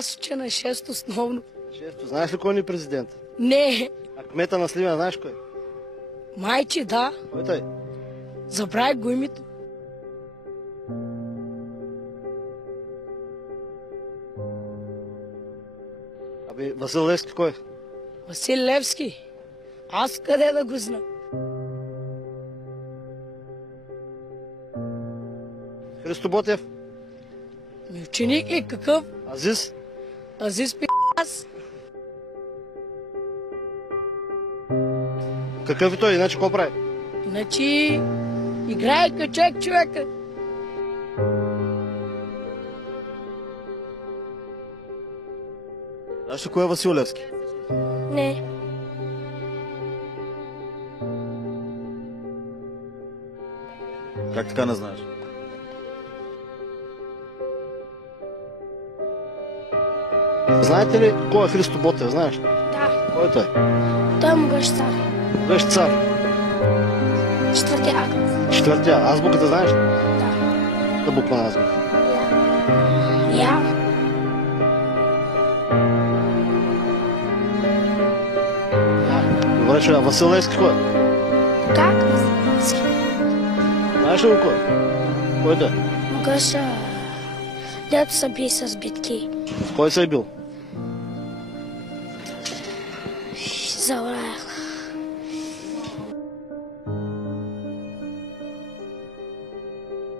Аз уча на 6 основно. Шесто. Знаеш ли кой ни е президент? Не. А кмета на Сливен знаеш кой? Майче, да. Кой той? Забравих го името. Абе, Васил Левски кой? Васил Левски. Аз къде да го знам? Христо Ботев? Ми ученик е какъв? Азис? Азис пи***ас. Какъв е той? Иначе какво прави? Иначе играе качек човека. Знаеш ли кой е Васил Левски? Не. Как така не знаеш? Знаете ли кой е Христо Ботев? Знаеш ли? Да, Кой е той? той му беше цар. Беше цар. Четвъртия. Четвъртия. Азбуката знаеш ли? Да. Да буква на азбука. Я. Добре, че Васил Левски кой е? Как? Знаеш ли го кой? Кой да е? Могаше... Дето са били с битки. С кой се е бил? Забравях.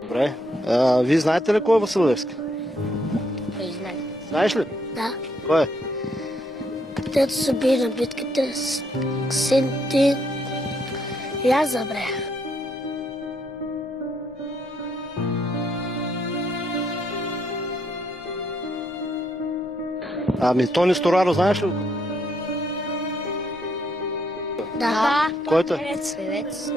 Добре. Вие знаете ли кой е Васил Левски? Не знам. Знаеш ли? Да. Кой е? Дето са били на битките с Ксенти. И аз забравях. Ами Тони Стораро, знаеш ли го? Да. Кой е той? Свет.